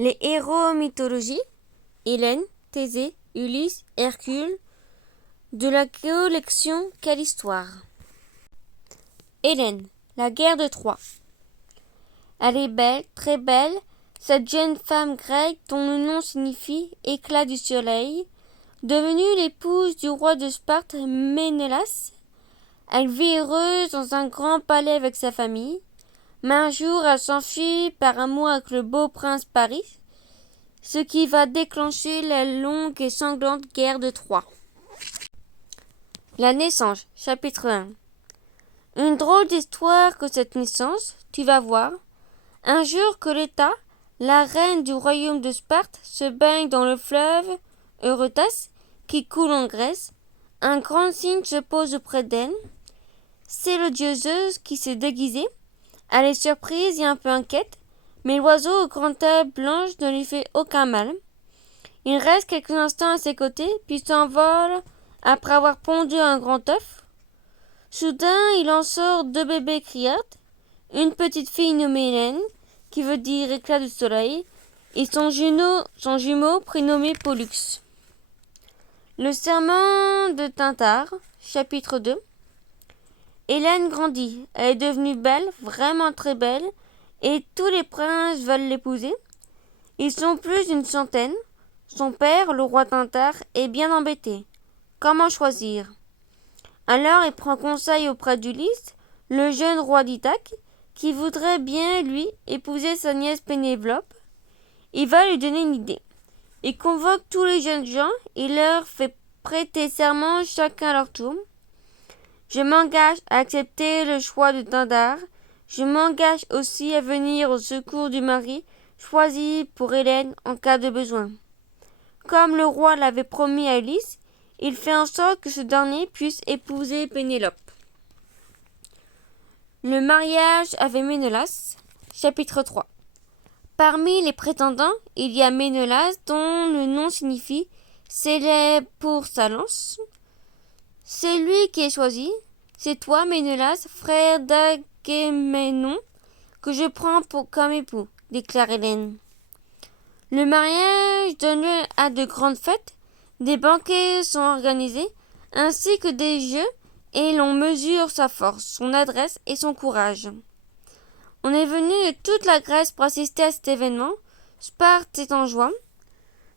Les héros mythologie, Hélène, Thésée, Ulysse, Hercule, de la collection Quelle histoire. Hélène, la guerre de Troie. Elle est belle, très belle, cette jeune femme grecque dont le nom signifie éclat du soleil, devenue l'épouse du roi de Sparte Ménélas. Elle vit heureuse dans un grand palais avec sa famille, mais un jour elle s'enfuit par amour avec le beau prince Paris, ce qui va déclencher la longue et sanglante guerre de Troie. La naissance, chapitre 1. Une drôle d'histoire que cette naissance, tu vas voir. Un jour que l'État, la reine du royaume de Sparte, se baigne dans le fleuve Eurotas, qui coule en Grèce, un grand cygne se pose auprès d'elle. C'est le dieu Zeus qui s'est déguisé. Elle est surprise et un peu inquiète, mais l'oiseau aux grandes ailes blanches ne lui fait aucun mal. Il reste quelques instants à ses côtés, puis s'envole après avoir pondu un grand œuf. Soudain, il en sort deux bébés criards, une petite fille nommée Hélène, qui veut dire éclat du soleil, et son jumeau prénommé Pollux. Le serment de Tintare, chapitre 2. Hélène grandit, elle est devenue belle, vraiment très belle, et tous les princes veulent l'épouser. Ils sont plus d'une centaine. Son père, le roi Tintare, est bien embêté. Comment choisir? Alors il prend conseil auprès d'Ulysse, le jeune roi d'Ithaque, qui voudrait bien, lui, épouser sa nièce Pénélope. Il va lui donner une idée. Il convoque tous les jeunes gens et leur fait prêter serment chacun à leur tour. Je m'engage à accepter le choix de Tintare. Je m'engage aussi à venir au secours du mari choisi pour Hélène en cas de besoin. Comme le roi l'avait promis à Ulysse, il fait en sorte que ce dernier puisse épouser Pénélope. Le mariage avec Ménélas, chapitre 3. Parmi les prétendants, il y a Ménélas dont le nom signifie célèbre pour sa lance. C'est lui qui est choisi. C'est toi, Ménélas, frère d'Agamemnon, que je prends comme époux, déclare Hélène. Le mariage donne lieu à de grandes fêtes, des banquets sont organisés, ainsi que des jeux, et l'on mesure sa force, son adresse et son courage. On est venu de toute la Grèce pour assister à cet événement. Sparte est en joie.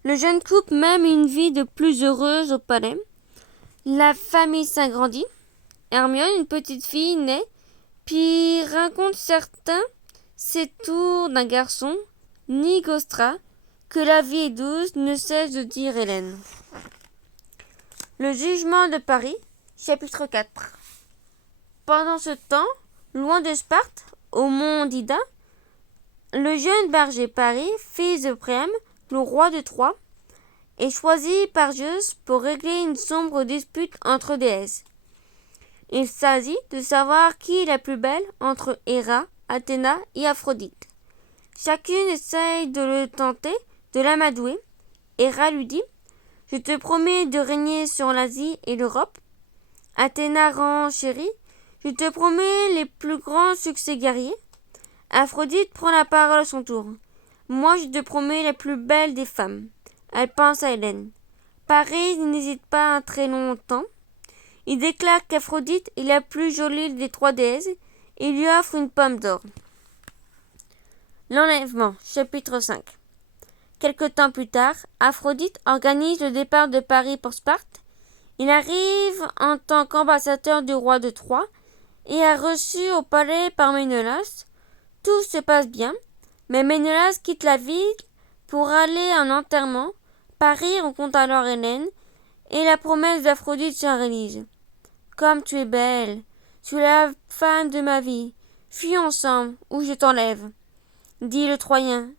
Le jeune couple mène une vie de plus heureuse au palais. La famille s'agrandit. Hermione, une petite fille, naît, puis raconte certains ses tours d'un garçon, Nigostra, que la vie est douce, ne cesse de dire Hélène. Le jugement de Paris, chapitre 4. Pendant ce temps, loin de Sparte, au mont d'Ida, le jeune berger Paris, fils de Priam, le roi de Troie, est choisi par Zeus pour régler une sombre dispute entre déesses. Il s'agit de savoir qui est la plus belle entre Héra, Athéna et Aphrodite. Chacune essaye de le tenter, de l'amadouer. Héra lui dit « Je te promets de régner sur l'Asie et l'Europe. » Athéna renchérit « Je te promets les plus grands succès guerriers. » Aphrodite prend la parole à son tour. « Moi je te promets la plus belle des femmes. » Elle pense à Hélène. Paris n'hésite pas un très longtemps. Il déclare qu'Aphrodite est la plus jolie des trois déesses et lui offre une pomme d'or. L'enlèvement, chapitre 5. Quelque temps plus tard, Aphrodite organise le départ de Paris pour Sparte. Il arrive en tant qu'ambassadeur du roi de Troie et est reçu au palais par Ménélas. Tout se passe bien, mais Ménélas quitte la ville pour aller à un enterrement. Paris rencontre alors Hélène et la promesse d'Aphrodite se réalise. Comme tu es belle, tu es la femme de ma vie. Fuis ensemble ou je t'enlève, dit le Troyen.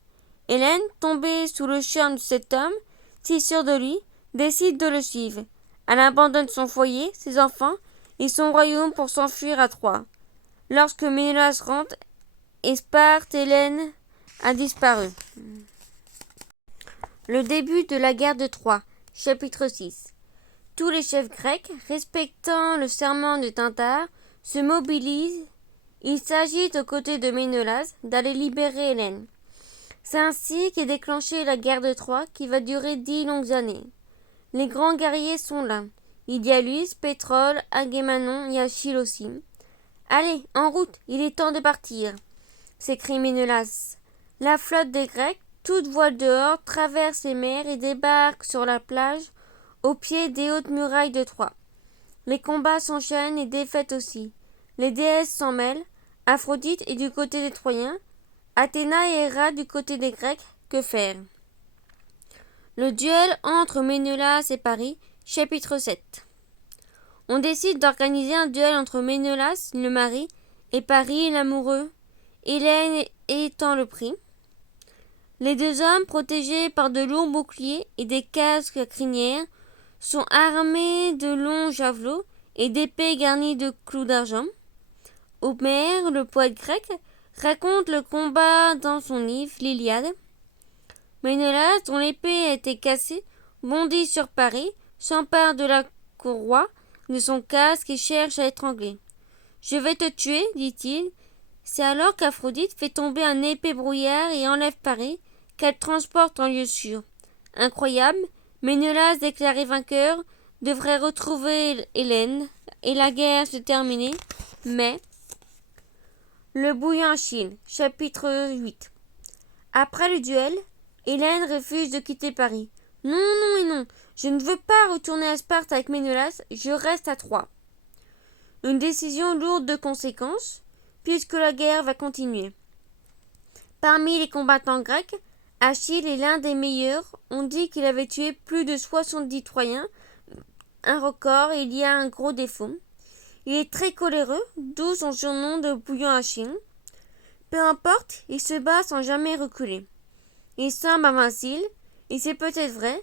Hélène, tombée sous le charme de cet homme, si sûre de lui, décide de le suivre. Elle abandonne son foyer, ses enfants et son royaume pour s'enfuir à Troie. Lorsque Ménélas rentre et Sparte, Hélène a disparu. Le début de la guerre de Troie, chapitre 6. Tous les chefs grecs, respectant le serment de Tintare, se mobilisent. Il s'agit aux côtés de Ménélas d'aller libérer Hélène. C'est ainsi qu'est déclenchée la guerre de Troie qui va durer 10 longues années. Les grands guerriers sont là. Il y a Ulysse, Pétrole, Agamemnon et Achille aussi. Allez, en route, il est temps de partir, s'écrie Ménélas. La flotte des Grecs, toute voile dehors, traverse les mers et débarque sur la plage au pied des hautes murailles de Troie. Les combats s'enchaînent et défaites aussi. Les déesses s'en mêlent. Aphrodite est du côté des Troyens, Athéna et Héra du côté des Grecs. Que faire? Le duel entre Ménélas et Paris, chapitre 7. On décide d'organiser un duel entre Ménélas, le mari, et Paris, l'amoureux, Hélène étant le prix. Les deux hommes, protégés par de lourds boucliers et des casques à crinière, sont armés de longs javelots et d'épées garnies de clous d'argent. Homère, le poète grec, raconte le combat dans son livre l'Iliade. Ménélas, dont l'épée a été cassée, bondit sur Paris, s'empare de la courroie de son casque et cherche à l'étrangler. « Je vais te tuer, dit-il. » C'est alors qu'Aphrodite fait tomber un épais brouillard et enlève Paris, qu'elle transporte en lieu sûr. Incroyable, Ménélas, déclaré vainqueur, devrait retrouver Hélène et la guerre se terminer, mais... Le bouillon Achille, chapitre 8. Après le duel, Hélène refuse de quitter Paris. Non, non et non, je ne veux pas retourner à Sparte avec Ménélas, je reste à Troie. Une décision lourde de conséquences, puisque la guerre va continuer. Parmi les combattants grecs, Achille est l'un des meilleurs. On dit qu'il avait tué plus de 70 Troyens, un record, et il y a un gros défaut. Il est très coléreux, d'où son surnom de bouillon Achille. Peu importe, il se bat sans jamais reculer. Il semble invincible, et c'est peut-être vrai,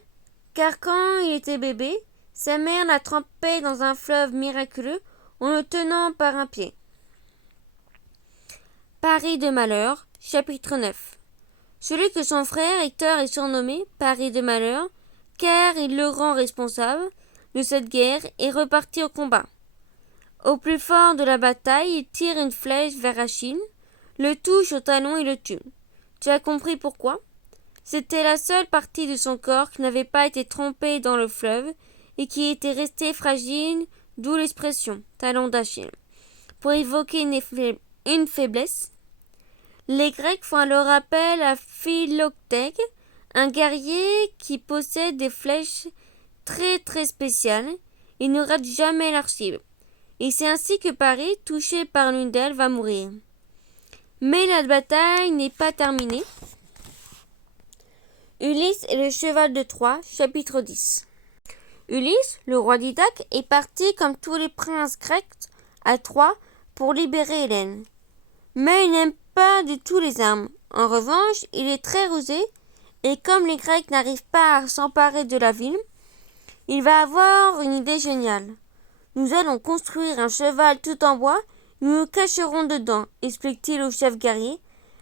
car quand il était bébé, sa mère l'a trempé dans un fleuve miraculeux en le tenant par un pied. Paris de malheur, chapitre 9. Celui que son frère Hector est surnommé Paris de malheur, car il le rend responsable de cette guerre et repartit au combat. Au plus fort de la bataille, il tire une flèche vers Achille, le touche au talon et le tue. Tu as compris pourquoi? C'était la seule partie de son corps qui n'avait pas été trempée dans le fleuve et qui était restée fragile, d'où l'expression « talon d'Achille ». Pour évoquer une faiblesse, les Grecs font alors appel à Philoctète, un guerrier qui possède des flèches très très spéciales et ne rate jamais leur cible. Et c'est ainsi que Paris, touché par l'une d'elles, va mourir. Mais la bataille n'est pas terminée. Ulysse et le cheval de Troie, chapitre 10. Ulysse, le roi d'Ithaque, est parti comme tous les princes grecs à Troie pour libérer Hélène. Mais il n'aime pas du tout les armes. En revanche, il est très rusé et comme les Grecs n'arrivent pas à s'emparer de la ville, il va avoir une idée géniale. Nous allons construire un cheval tout en bois, nous nous cacherons dedans, explique-t-il au chef guerrier.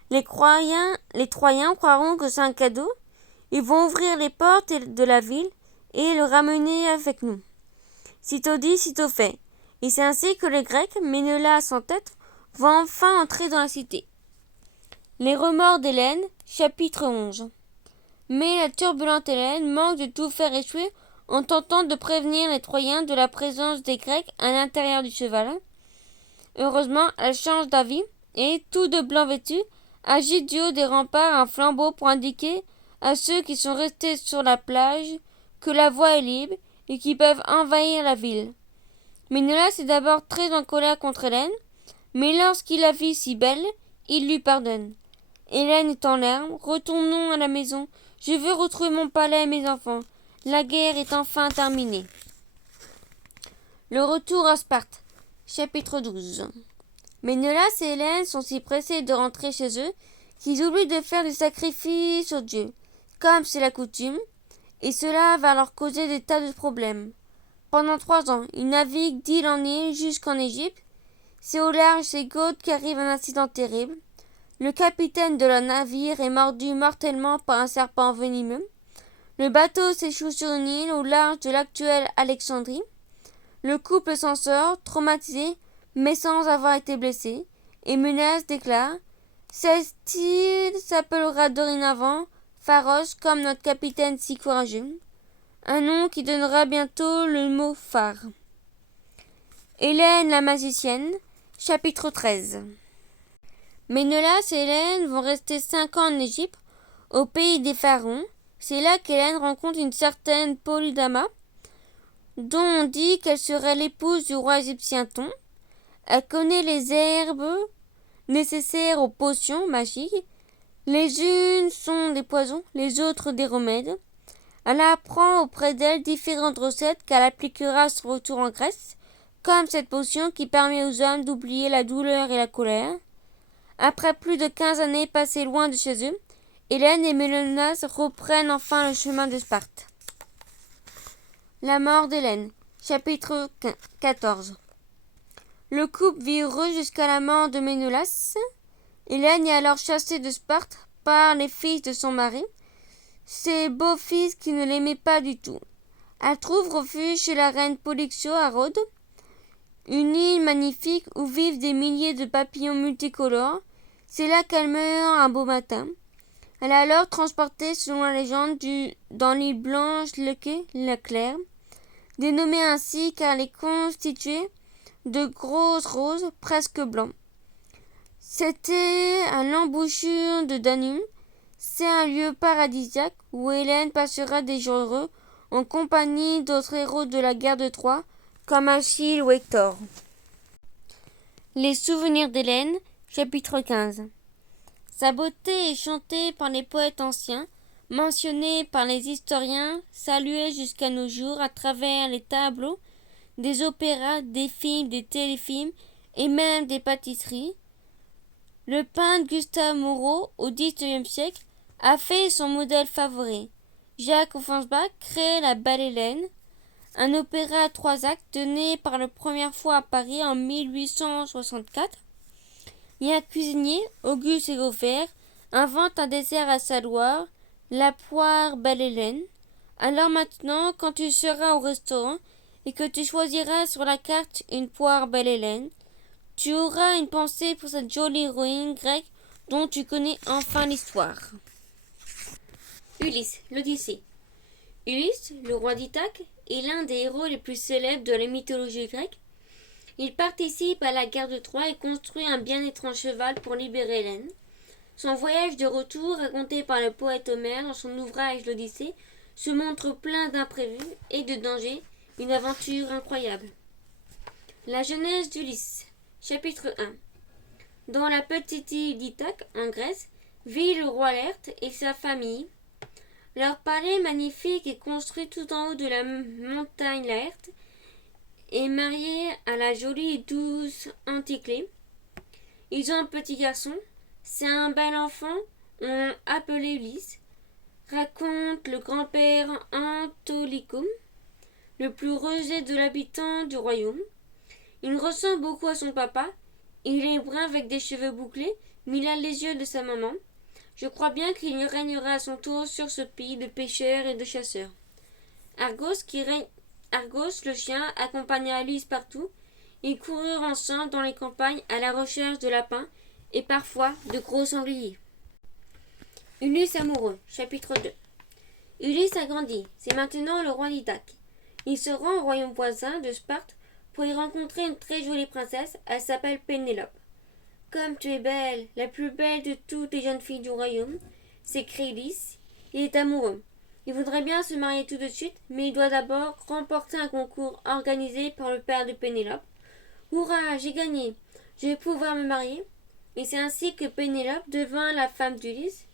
Les Troyens croiront que c'est un cadeau. Ils vont ouvrir les portes de la ville et le ramener avec nous. Sitôt dit, sitôt fait. Et c'est ainsi que les Grecs, Ménélas en tête, vont enfin entrer dans la cité. Les remords d'Hélène, chapitre 11. Mais la turbulente Hélène manque de tout faire échouer en tentant de prévenir les Troyens de la présence des Grecs à l'intérieur du cheval. Heureusement, elle change d'avis et, tout de blanc vêtu, agite du haut des remparts un flambeau pour indiquer à ceux qui sont restés sur la plage que la voie est libre et qu'ils peuvent envahir la ville. Ménélas est d'abord très en colère contre Hélène, mais lorsqu'il la vit si belle, il lui pardonne. Hélène est en larmes. Retournons à la maison. Je veux retrouver mon palais et mes enfants. La guerre est enfin terminée. Le retour à Sparte, chapitre 12. Ménélas et Hélène sont si pressés de rentrer chez eux qu'ils oublient de faire des sacrifices aux dieux, comme c'est la coutume, et cela va leur causer des tas de problèmes. Pendant 3 ans, ils naviguent d'île en île jusqu'en Égypte. C'est au large ces côtes qu'arrive un accident terrible. Le capitaine de leur navire est mordu mortellement par un serpent venimeux. Le bateau s'échoue sur une île au large de l'actuelle Alexandrie. Le couple s'en sort, traumatisé, mais sans avoir été blessé, et Ménélas déclare « Ce style s'appellera dorénavant Pharos, comme notre capitaine si courageux, un nom qui donnera bientôt le mot phare. Hélène la magicienne, chapitre 13. Ménélas et Hélène vont rester 5 ans en Égypte, au pays des pharaons. C'est là qu'Hélène rencontre une certaine Polydama, dont on dit qu'elle serait l'épouse du roi égyptien Thon. Elle connaît les herbes nécessaires aux potions magiques. Les unes sont des poisons, les autres des remèdes. Elle apprend auprès d'elle différentes recettes qu'elle appliquera à son retour en Grèce, comme cette potion qui permet aux hommes d'oublier la douleur et la colère. Après plus de 15 années passées loin de chez eux, Hélène et Ménélas reprennent enfin le chemin de Sparte. La mort d'Hélène, chapitre 14. Le couple vit heureux jusqu'à la mort de Ménélas. Hélène est alors chassée de Sparte par les fils de son mari, ses beaux-fils qui ne l'aimaient pas du tout. Elle trouve refuge chez la reine Polyxo à Rhodes, une île magnifique où vivent des milliers de papillons multicolores. C'est là qu'elle meurt un beau matin. Elle est alors transportée, selon la légende, dans l'île blanche la Claire, dénommée ainsi car elle est constituée de grosses roses presque blancs. C'était à l'embouchure de Danube. C'est un lieu paradisiaque où Hélène passera des jours heureux en compagnie d'autres héros de la guerre de Troie comme Achille ou Hector. Les souvenirs d'Hélène, chapitre 15. Sa beauté est chantée par les poètes anciens, mentionnée par les historiens, saluée jusqu'à nos jours à travers les tableaux, des opéras, des films, des téléfilms et même des pâtisseries. Le peintre Gustave Moreau, au XIXe siècle, a fait son modèle favori. Jacques Offenbach crée La Belle Hélène, un opéra à 3 actes donné pour la première fois à Paris en 1864. Et un cuisinier, Auguste Escoffier, invente un dessert à sa gloire, la poire Belle Hélène. Alors maintenant, quand tu seras au restaurant et que tu choisiras sur la carte une poire Belle Hélène, tu auras une pensée pour cette jolie héroïne grecque dont tu connais enfin l'histoire. Ulysse, l'Odyssée. Ulysse, le roi d'Ithaque, est l'un des héros les plus célèbres de la mythologie grecque. Il participe à la guerre de Troie et construit un bien étrange cheval pour libérer Hélène. Son voyage de retour, raconté par le poète Homère dans son ouvrage l'Odyssée, se montre plein d'imprévus et de dangers, une aventure incroyable. La jeunesse d'Ulysse, chapitre 1. Dans la petite île d'Ithaque, en Grèce, vit le roi Laërte et sa famille. Leur palais magnifique est construit tout en haut de la montagne Laërte et marié à la jolie et douce Anticlée. Ils ont un petit garçon. C'est un bel enfant. On l'a appelé Ulysse. Raconte le grand-père Autolycum, le plus rejeté de l'habitant du royaume. Il ressemble beaucoup à son papa. Il est brun avec des cheveux bouclés, mais il a les yeux de sa maman. Je crois bien qu'il régnera à son tour sur ce pays de pêcheurs et de chasseurs. Argos, le chien, accompagna Ulysse partout. Ils coururent ensemble dans les campagnes à la recherche de lapins et parfois de gros sangliers. Ulysse amoureux, chapitre 2. Ulysse a grandi, c'est maintenant le roi d'Ithaque. Il se rend au royaume voisin de Sparte pour y rencontrer une très jolie princesse, elle s'appelle Pénélope. Comme tu es belle, la plus belle de toutes les jeunes filles du royaume, s'écrie Ulysse. Il est amoureux. Il voudrait bien se marier tout de suite, mais il doit d'abord remporter un concours organisé par le père de Pénélope. Hurrah, j'ai gagné, je vais pouvoir me marier. Et c'est ainsi que Pénélope devint la femme d'Ulysse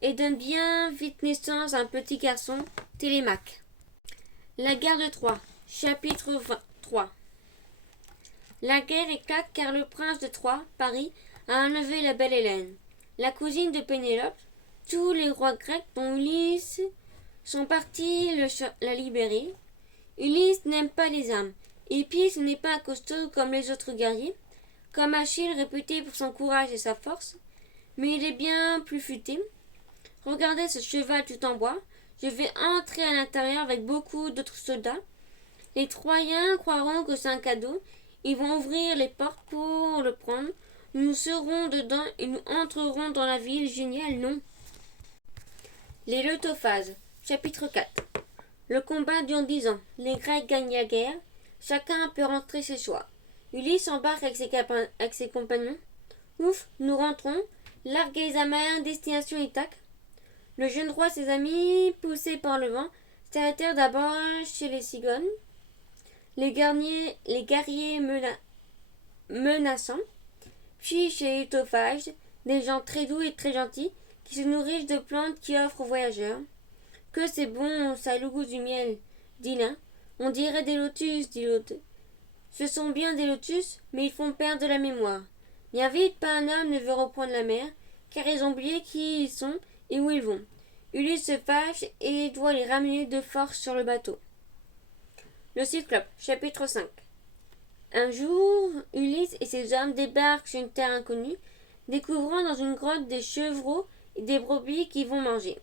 et donne bien vite naissance à un petit garçon, Télémaque. La guerre de Troie, chapitre 3. La guerre éclate car le prince de Troie, Paris, a enlevé la belle Hélène, la cousine de Pénélope. Tous les rois grecs, dont Ulysse, sont partis la libérer. Ulysse n'aime pas les armes, et puis ce n'est pas un costaud comme les autres guerriers, comme Achille réputé pour son courage et sa force, mais il est bien plus futé. Regardez ce cheval tout en bois, je vais entrer à l'intérieur avec beaucoup d'autres soldats. Les Troyens croiront que c'est un cadeau. Ils vont ouvrir les portes pour le prendre. Nous serons dedans et nous entrerons dans la ville. Génial, non? Les Leutophases, chapitre 4. Le combat dure 10 ans. Les Grecs gagnent la guerre. Chacun peut rentrer chez soi. Ulysse embarque avec ses compagnons. Ouf, nous rentrons. Larguez les amarres, destination Ithaque. Le jeune roi et ses amis, poussés par le vent, s'arrêtèrent d'abord chez les Cigognes, les guerriers menaçants, puis chez les Leutophages, des gens très doux et très gentils, qui se nourrissent de plantes qui offrent aux voyageurs. Que c'est bon, ça a le goût du miel, dit l'un. On dirait des lotus, dit l'autre. Ce sont bien des lotus, mais ils font perdre la mémoire. Bien vite, pas un homme ne veut reprendre la mer, car ils ont oublié qui ils sont et où ils vont. Ulysse se fâche et doit les ramener de force sur le bateau. Le Cyclope, chapitre 5. Un jour, Ulysse et ses hommes débarquent sur une terre inconnue, découvrant dans une grotte des chevreaux et des brebis qui vont manger.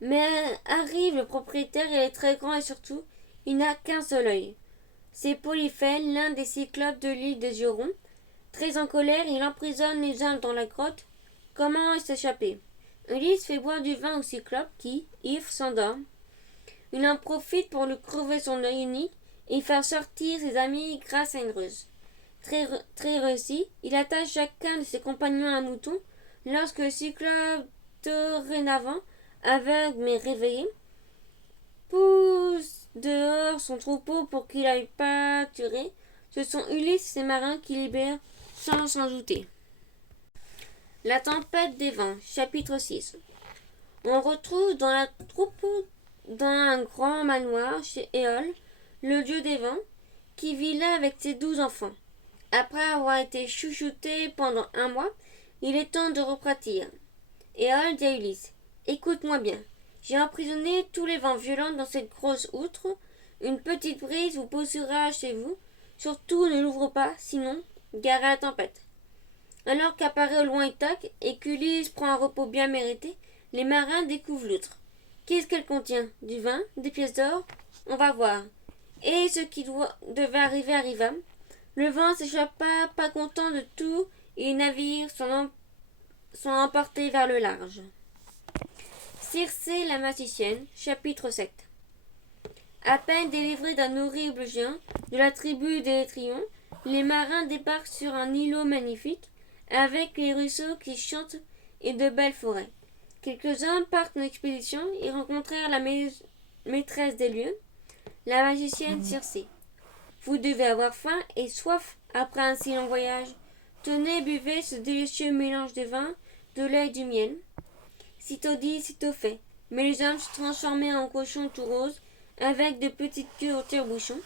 Mais arrive le propriétaire, il est très grand et surtout, il n'a qu'un seul œil. C'est Polyphème, l'un des cyclopes de l'île des Jurons. Très en colère, il emprisonne les hommes dans la grotte. Comment s'échapper? Ulysse fait boire du vin au cyclope qui, ivre, s'endort. Il en profite pour lui crever son œil unique et faire sortir ses amis grâce à une ruse. Très réussi, il attache chacun de ses compagnons à un mouton. Lorsque le cyclope, dorénavant aveugle mais réveillé, pousse dehors son troupeau pour qu'il n'aille pas tuer, ce sont Ulysse et ses marins qui libèrent sans s'en douter. La tempête des vents, chapitre 6. On retrouve dans la troupe dans un grand manoir chez Éole, le dieu des vents, qui vit là avec ses 12 enfants. Après avoir été chouchouté pendant 1 mois, il est temps de repartir. Éole dit à Ulysse, écoute-moi bien, j'ai emprisonné tous les vents violents dans cette grosse outre, une petite brise vous poussera chez vous, surtout ne l'ouvre pas, sinon, gare à la tempête. Alors qu'apparaît au loin Ithaque et qu'Ulysse prend un repos bien mérité, les marins découvrent l'outre. Qu'est-ce qu'elle contient? Du vin? Des pièces d'or? On va voir. Et ce qui devait arriver arriva. Le vent s'échappa, pas content de tout, et les navires sont emportés vers le large. Circé la magicienne, chapitre 7. À peine délivrés d'un horrible géant de la tribu des Étrions, les marins débarquent sur un îlot magnifique, avec les ruisseaux qui chantent et de belles forêts. Quelques hommes partent en expédition et rencontrèrent la maîtresse des lieux, la magicienne Circé. Vous devez avoir faim et soif après un si long voyage. Tenez, buvez ce délicieux mélange de vin, de lait et du miel. Sitôt dit, sitôt fait. Mais les hommes se transformaient en cochons tout roses, avec de petites queues au tire-bouchon.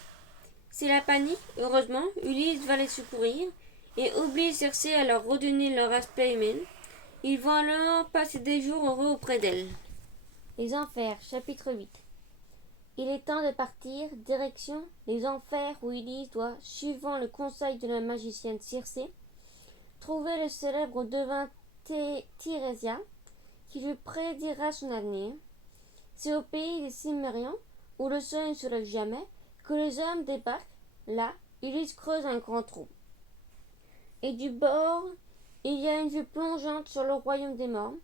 C'est la panique. Heureusement, Ulysse va les secourir et oblige Circé à leur redonner leur aspect humain. Ils vont alors passer des jours heureux auprès d'elle. Les Enfers, chapitre 8. Il est temps de partir, direction les Enfers où Ulysse doit, suivant le conseil de la magicienne Circé, trouver le célèbre devin Tirésia, qui lui prédira son avenir. C'est au pays des Cimmériens, où le soleil ne se lève jamais, que les hommes débarquent. Là, Ulysse creuse un grand trou. Et du bord, il y a une vue plongeante sur le royaume des morts.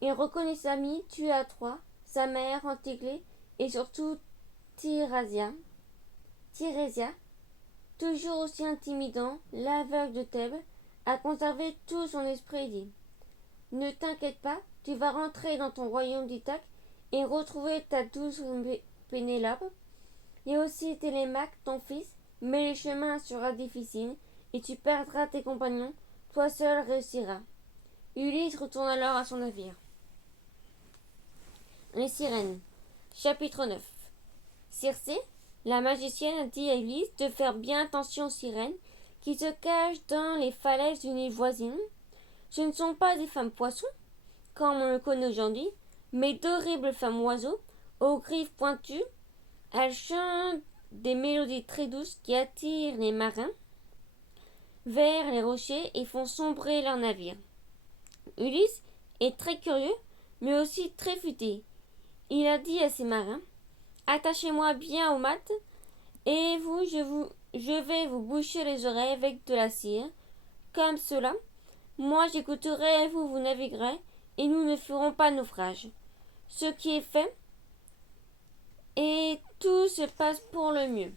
Il reconnaît sa amie tuée à Troie, sa mère Antiglée et surtout Tirésia, toujours aussi intimidant, l'aveugle de Thèbes, a conservé tout son esprit dit. Ne t'inquiète pas, tu vas rentrer dans ton royaume d'Ithaque et retrouver ta douce Pénélope. Il y a aussi Télémaque, ton fils, mais les chemins seront difficiles et tu perdras tes compagnons. Toi seul réussiras. Ulysse retourne alors à son navire. Les sirènes. Chapitre 9. Circé, la magicienne, dit à Ulysse de faire bien attention aux sirènes qui se cachent dans les falaises d'une île voisine. Ce ne sont pas des femmes poissons, comme on le connaît aujourd'hui, mais d'horribles femmes oiseaux, aux griffes pointues. Elles chantent des mélodies très douces qui attirent les marins vers les rochers et font sombrer leurs navires. Ulysse est très curieux, mais aussi très futé. Il a dit à ses marins, « Attachez-moi bien aux mattes, et je vais vous boucher les oreilles avec de la cire, comme cela. Moi j'écouterai, vous naviguerez, et nous ne ferons pas naufrage. Ce qui est fait, et tout se passe pour le mieux.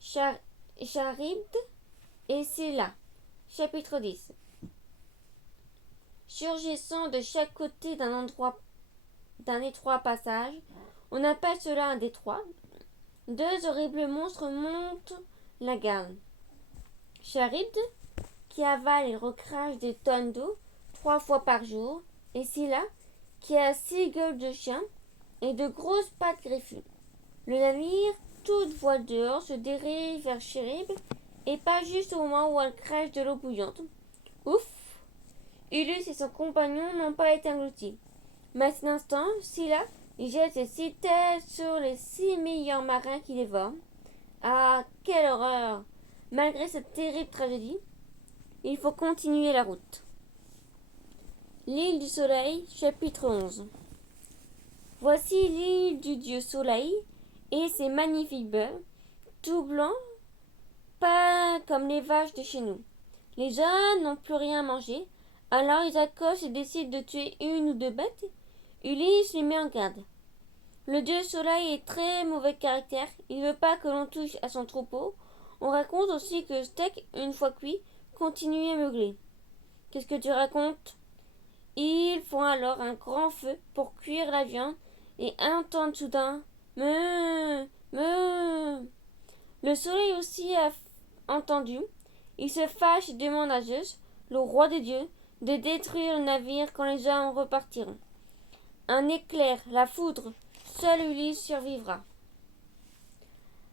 Charybde et Scylla. Chapitre 10. Surgissant de chaque côté d'un étroit passage, on appelle cela un détroit. Deux horribles monstres montent la garde. Charybde, qui avale et recrache des tonnes d'eau 3 fois par jour, et Scylla, qui a 6 gueules de chien et de grosses pattes griffues. Le navire, toute voile dehors, se dirige vers Charybde, et pas juste au moment où elle crèche de l'eau bouillante. Ouf! Ulysse et son compagnon n'ont pas été engloutis. Mais à cet instant, Scylla jette ses 6 têtes sur les 6 meilleurs marins qui dévorent. Ah, quelle horreur! Malgré cette terrible tragédie, il faut continuer la route. L'île du Soleil, chapitre 11. Voici l'île du dieu Soleil et ses magnifiques bœufs, tout blancs, pas comme les vaches de chez nous. Les hommes n'ont plus rien à manger, alors ils accostent et décident de tuer une ou deux bêtes. Ulysse les met en garde. Le dieu Soleil est très mauvais caractère, il ne veut pas que l'on touche à son troupeau. On raconte aussi que le steak, une fois cuit, continue à meugler. Qu'est-ce que tu racontes? Ils font alors un grand feu pour cuire la viande et entendent soudain Meuh, meuh. Le soleil aussi a entendu. Il se fâche et demande à Zeus, le roi des dieux, de détruire le navire quand les hommes repartiront. Un éclair, la foudre, seul Ulysse survivra.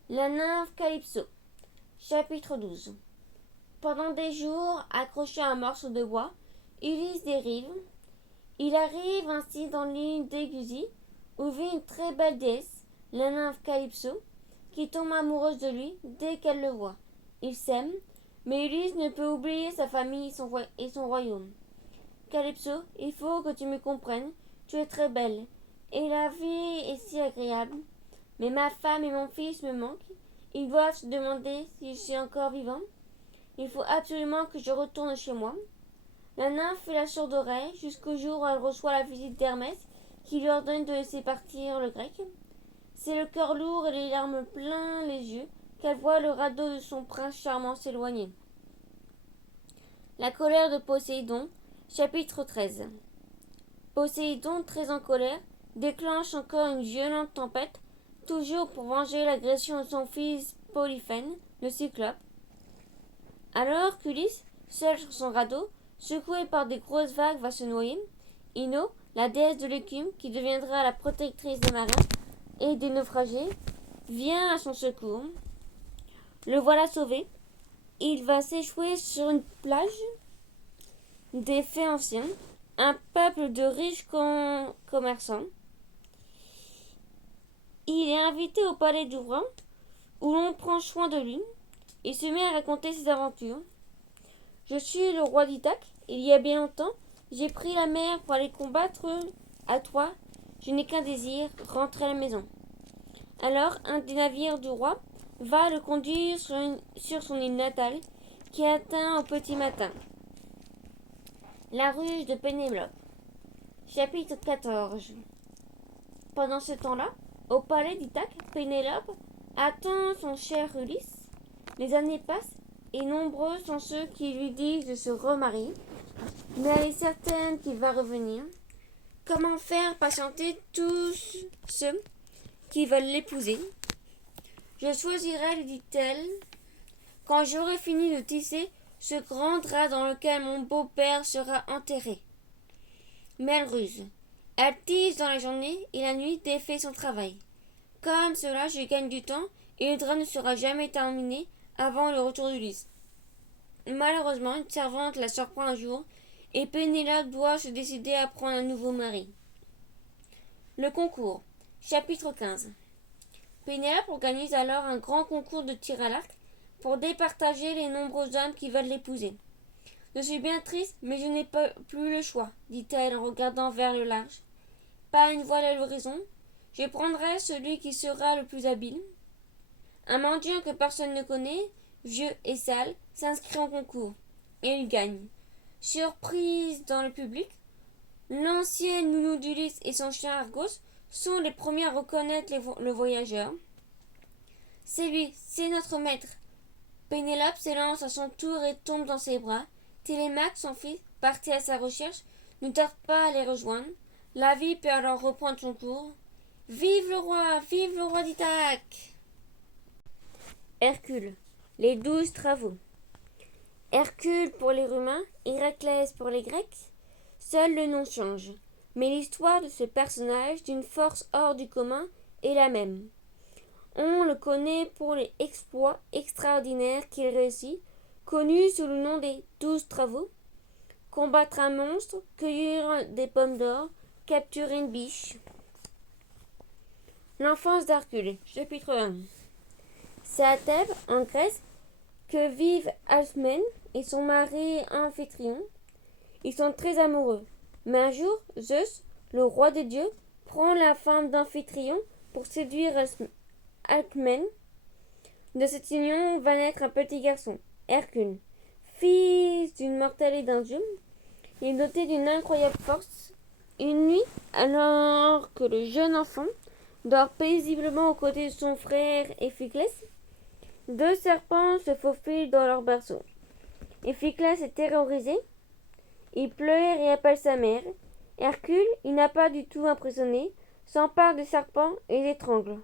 La nymphe Calypso. Chapitre 12. Pendant des jours, accroché à un morceau de bois, Ulysse dérive. Il arrive ainsi dans l'île d'Égusie, où vit une très belle déesse, la nymphe Calypso, qui tombe amoureuse de lui dès qu'elle le voit. Ils s'aiment, mais Ulysse ne peut oublier sa famille et son royaume. Calypso, il faut que tu me comprennes, tu es très belle, et la vie est si agréable. Mais ma femme et mon fils me manquent, ils doivent se demander si je suis encore vivant. Il faut absolument que je retourne chez moi. La nymphe fait la sourde oreille jusqu'au jour où elle reçoit la visite d'Hermès qui lui ordonne de laisser partir le grec. C'est le cœur lourd et les larmes plein les yeux qu'elle voit le radeau de son prince charmant s'éloigner. La colère de Poséidon, chapitre 13. Poséidon, très en colère, déclenche encore une violente tempête, toujours pour venger l'agression de son fils Polyphème, le cyclope. Alors qu'Ulysse, seul sur son radeau, secoué par des grosses vagues, va se noyer, Ino, la déesse de l'écume, qui deviendra la protectrice des marins et des naufragés, vient à son secours. Le voilà sauvé. Il va s'échouer sur une plage des Fées anciens, un peuple de riches commerçants. Il est invité au palais du roi, où l'on prend soin de lui. Il se met à raconter ses aventures. Je suis le roi d'Ithaque. Il y a bien longtemps, j'ai pris la mer pour aller combattre à toi. Je n'ai qu'un désir, rentrer à la maison. Alors, un des navires du roi va le conduire sur son île natale, qui atteint au petit matin. La ruse de Pénélope. Chapitre 14. Pendant ce temps-là, au palais d'Ithaque, Pénélope attend son cher Ulysse. Les années passent et nombreux sont ceux qui lui disent de se remarier, mais elle est certaine qu'il va revenir. Comment faire patienter tous ceux qui veulent l'épouser? Je choisirai, lui dit-elle, quand j'aurai fini de tisser ce grand drap dans lequel mon beau-père sera enterré. Mais elle ruse. Elle tisse dans la journée et la nuit défait son travail. Comme cela, je gagne du temps et le drap ne sera jamais terminé avant le retour d'Ulysse. Malheureusement, une servante la surprend un jour et Pénélope doit se décider à prendre un nouveau mari. Le concours. Chapitre 15. Pénélope organise alors un grand concours de tir à l'arc pour départager les nombreux hommes qui veulent l'épouser. Je suis bien triste, mais je n'ai plus le choix, dit-elle en regardant vers le large. Pas une voile à l'horizon. Je prendrai celui qui sera le plus habile. Un mendiant que personne ne connaît, vieux et sale, s'inscrit en concours. Et il gagne. Surprise dans le public, l'ancienne nounou d'Ulysse et son chien Argos sont les premiers à reconnaître le voyageur. C'est lui, c'est notre maître. Pénélope s'élance à son tour et tombe dans ses bras. Télémaque, son fils, parti à sa recherche, ne tarde pas à les rejoindre. La vie peut alors reprendre son cours. Vive le roi d'Ithaque. Hercule, les 12 travaux. Hercule pour les Romains, Héraclès pour les Grecs, seul le nom change. Mais l'histoire de ce personnage d'une force hors du commun est la même. On le connaît pour les exploits extraordinaires qu'il réussit, connus sous le nom des 12 travaux. Combattre un monstre, cueillir des pommes d'or, capturer une biche. L'enfance d'Hercule, chapitre 1. C'est à Thèbes, en Grèce, que vivent Alcmène et son mari Amphitryon. Ils sont très amoureux. Mais un jour, Zeus, le roi des dieux, prend la forme d'Amphitryon pour séduire Alcmène. De cette union va naître un petit garçon, Hercule. Fils d'une mortelle et d'un dieu, il est doté d'une incroyable force. Une nuit, alors que le jeune enfant dort paisiblement aux côtés de son frère Iphiclès, 2 serpents se faufilent dans leur berceau. Iphiclès est terrorisé. Il pleure et appelle sa mère. Hercule, il n'a pas du tout impressionné, s'empare du serpent et l'étrangle.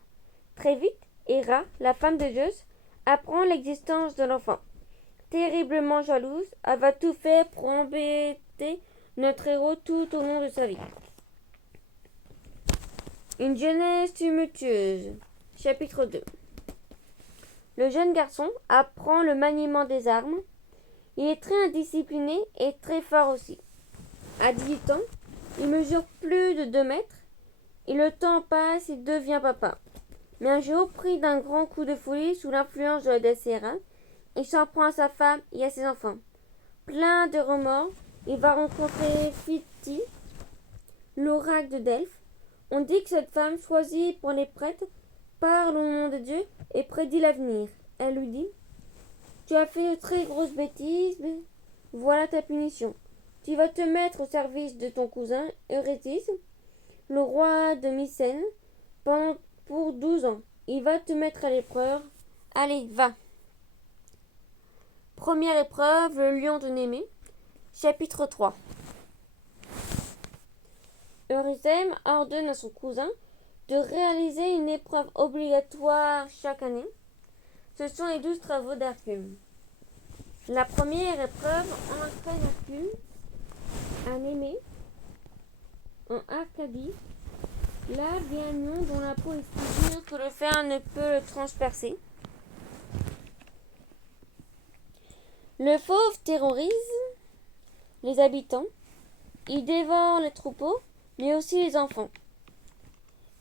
Très vite, Héra, la femme de Zeus, apprend l'existence de l'enfant. Terriblement jalouse, elle va tout faire pour embêter notre héros tout au long de sa vie. Une jeunesse tumultueuse. Chapitre 2. Le jeune garçon apprend le maniement des armes. Il est très indiscipliné et très fort aussi. À 18 ans, il mesure plus de 2 mètres et le temps passe, il devient papa. Mais un jour, pris d'un grand coup de folie sous l'influence de la Dacéra, il s'en prend à sa femme et à ses enfants. Plein de remords, il va rencontrer Phitis, l'oracle de Delphes. On dit que cette femme, choisie pour les prêtres, parle au nom de Dieu et prédit l'avenir. Elle lui dit: tu as fait de très grosses bêtises, voilà ta punition. Tu vas te mettre au service de ton cousin Eurydice, le roi de Mycène, pour 12 ans. Il va te mettre à l'épreuve. Allez, va. Première épreuve, le lion de Némée. Chapitre 3. Eurysthème ordonne à son cousin de réaliser une épreuve obligatoire chaque année. Ce sont les 12 travaux d'Hercule. La première épreuve entraîne Hercule à Némée, en Arcadie. Là vient un lion dont la peau est si dure que le fer ne peut le transpercer. Le fauve terrorise les habitants. Il dévore les troupeaux, mais aussi les enfants.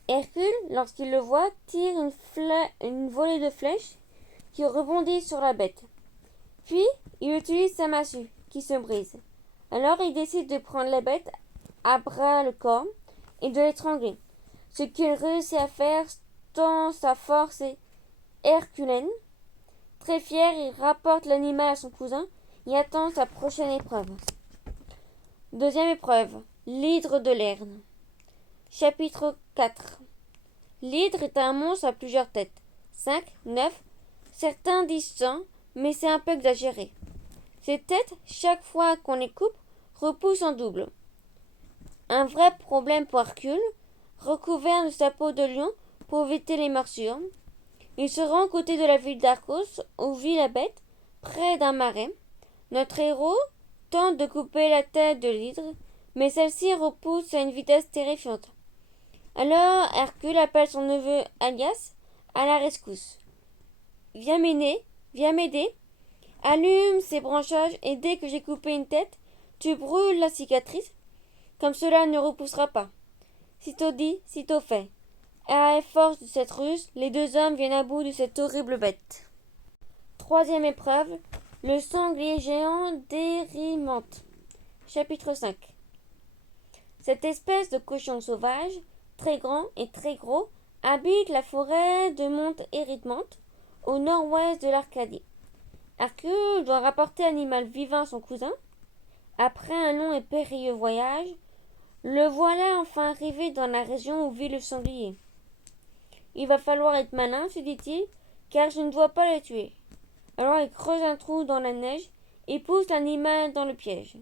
Hercule, lorsqu'il le voit, tire une volée de flèches qui rebondit sur la bête. Puis, il utilise sa massue, qui se brise. Alors, il décide de prendre la bête à bras le corps et de l'étrangler. Ce qu'il réussit à faire tant sa force est herculéenne. Très fier, il rapporte l'animal à son cousin et attend sa prochaine épreuve. Deuxième épreuve, l'hydre de Lerne. Chapitre 4. L'hydre est un monstre à plusieurs têtes. 5, 9, certains disent 100, mais c'est un peu exagéré. Ces têtes, chaque fois qu'on les coupe, repoussent en double. Un vrai problème pour Hercule, recouvert de sa peau de lion pour éviter les morsures. Il se rend aux côtés de la ville d'Arcos, où vit la bête, près d'un marais. Notre héros tente de couper la tête de l'hydre, mais celle-ci repousse à une vitesse terrifiante. Alors Hercule appelle son neveu Alias à la rescousse. Viens m'aider. Allume ces branchages et dès que j'ai coupé une tête, tu brûles la cicatrice. Comme cela ne repoussera pas. Sitôt dit, sitôt fait. À la force de cette ruse, les 2 hommes viennent à bout de cette horrible bête. Troisième épreuve, le sanglier géant d'Érymanthe. Chapitre 5. Cette espèce de cochon sauvage, très grand et très gros, habite la forêt de Monte Érymanthe, au nord-ouest de l'Arcadie. Hercule doit rapporter l'animal vivant à son cousin. Après un long et périlleux voyage, le voilà enfin arrivé dans la région où vit le sanglier. Il va falloir être malin, se dit-il, car je ne dois pas le tuer. Alors il creuse un trou dans la neige et pousse l'animal dans le piège.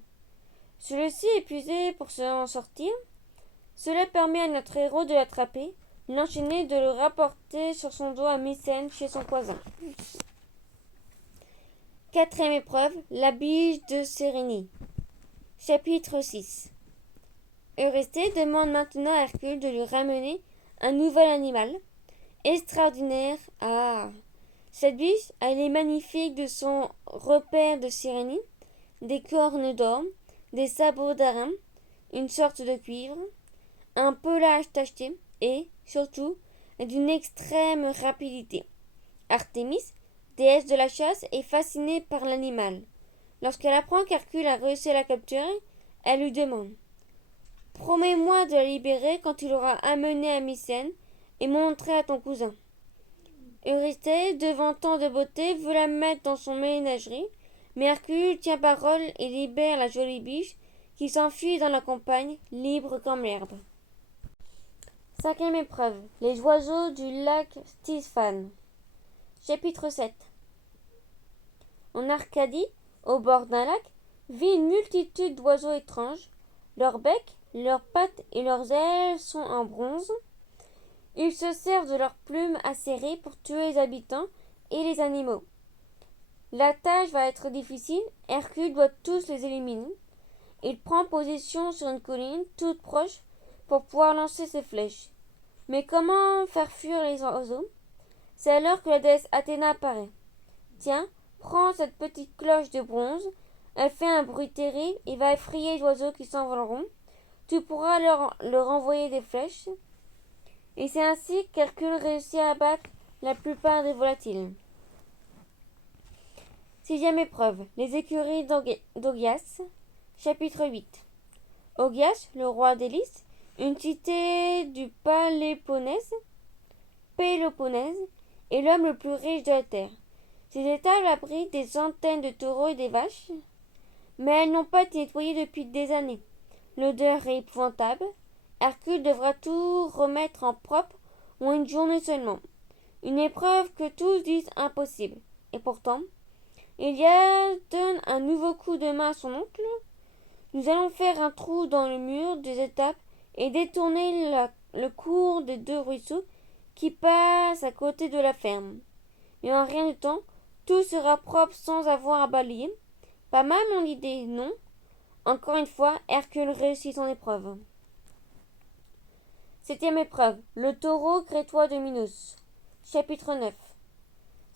Celui-ci, épuisé pour s'en sortir, cela permet à notre héros de l'attraper, l'enchaîner et de le rapporter sur son dos à Mycène chez son cousin. Quatrième épreuve, la biche de Sérénie. Chapitre 6. Eurysthée demande maintenant à Hercule de lui ramener un nouvel animal. Extraordinaire. Ah, cette biche, elle est magnifique de son repère de Sérénie, des cornes d'or, des sabots d'airain, une sorte de cuivre, un pelage tacheté et, surtout, d'une extrême rapidité. Artémis, déesse de la chasse, est fascinée par l'animal. Lorsqu'elle apprend qu'Hercule a réussi à la capturer, elle lui demande « Promets-moi de la libérer quand il aura amené à Mycène et montré à ton cousin. » Eurysthée, devant tant de beauté, veut la mettre dans son ménagerie, mais Hercule tient parole et libère la jolie biche qui s'enfuit dans la campagne, libre comme l'herbe. Cinquième épreuve, les oiseaux du lac Stéphane. Chapitre 7. En Arcadie, au bord d'un lac, vit une multitude d'oiseaux étranges. Leurs becs, leurs pattes et leurs ailes sont en bronze. Ils se servent de leurs plumes acérées pour tuer les habitants et les animaux. La tâche va être difficile, Hercule doit tous les éliminer. Il prend position sur une colline toute proche pour pouvoir lancer ses flèches. Mais comment faire fuir les oiseaux? C'est alors que la déesse Athéna apparaît. Tiens, prends cette petite cloche de bronze. Elle fait un bruit terrible et va effrayer les oiseaux qui s'envoleront. Tu pourras leur envoyer des flèches. Et c'est ainsi qu'Hercule réussit à abattre la plupart des volatiles. Sixième épreuve, les écuries d'Augias. Chapitre 8. Augias, le roi d'Élis, une cité du Péloponnèse, est l'homme le plus riche de la terre. Ses étables abritent des centaines de taureaux et des vaches, mais elles n'ont pas été nettoyées depuis des années. L'odeur est épouvantable. Hercule devra tout remettre en propre en une journée seulement. Une épreuve que tous disent impossible. Et pourtant, Iliade donne un nouveau coup de main à son oncle. Nous allons faire un trou dans le mur des étapes et détourner le cours des deux ruisseaux qui passent à côté de la ferme. Et en rien de temps, tout sera propre sans avoir à balayer. Pas mal mon idée, non? Encore une fois, Hercule réussit son épreuve. Septième épreuve, le taureau crétois de Minos. Chapitre 9.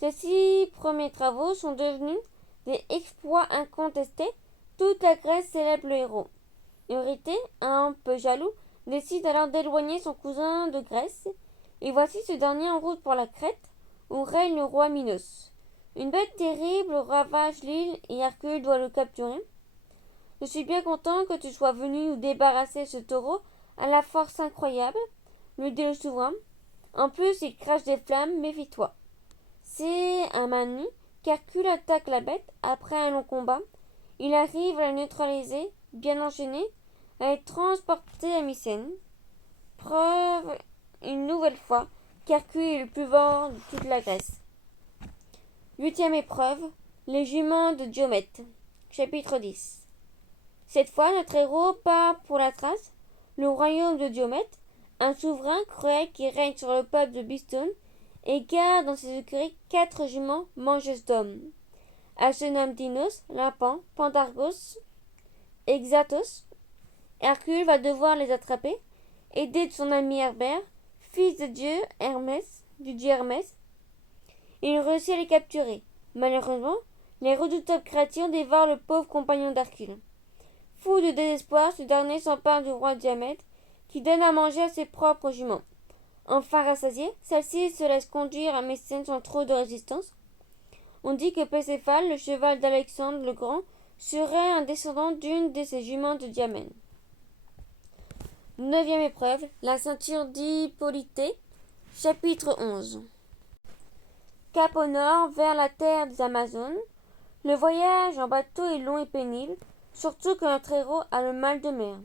Ces 6 premiers travaux sont devenus des exploits incontestés. Toute la Grèce célèbre le héros. Eurysthée, un peu jaloux, décide alors d'éloigner son cousin de Grèce, et voici ce dernier en route pour la Crète, où règne le roi Minos. Une bête terrible ravage l'île et Hercule doit le capturer. Je suis bien content que tu sois venu nous débarrasser ce taureau à la force incroyable, lui dit le souverain. En plus, il crache des flammes, méfie-toi. C'est à main nue qu'Hercule attaque la bête. Après un long combat, il arrive à la neutraliser, bien enchaîné, à être transporté à Mycène. Preuve une nouvelle fois qu'Hercule est le plus fort de toute la Grèce. Huitième épreuve, les juments de Diomède. Chapitre 10. Cette fois, notre héros part pour la Thrace, le royaume de Diomède, un souverain cruel qui règne sur le peuple de Bistone et garde dans ses écuries 4 juments mangeuses d'hommes. Elles se nomment Dinos, Limpan, Pandargos, Exatos. Hercule va devoir les attraper, aidé de son ami Herbert, fils de dieu Hermès, du dieu Hermès. Il réussit à les capturer. Malheureusement, les redoutables créatures dévorent le pauvre compagnon d'Hercule. Fou de désespoir, ce dernier s'empare du roi Diomède, qui donne à manger à ses propres juments. Enfin rassasiée, celle-ci se laisse conduire à Mycène sans trop de résistance. On dit que Percéphale, le cheval d'Alexandre le Grand, serait un descendant d'une de ses juments de Diamène. Neuvième épreuve, la ceinture d'Hippolyté, chapitre 11. Cap au nord, vers la terre des Amazones, Le voyage en bateau est long et pénible, surtout que notre héros a le mal de mer.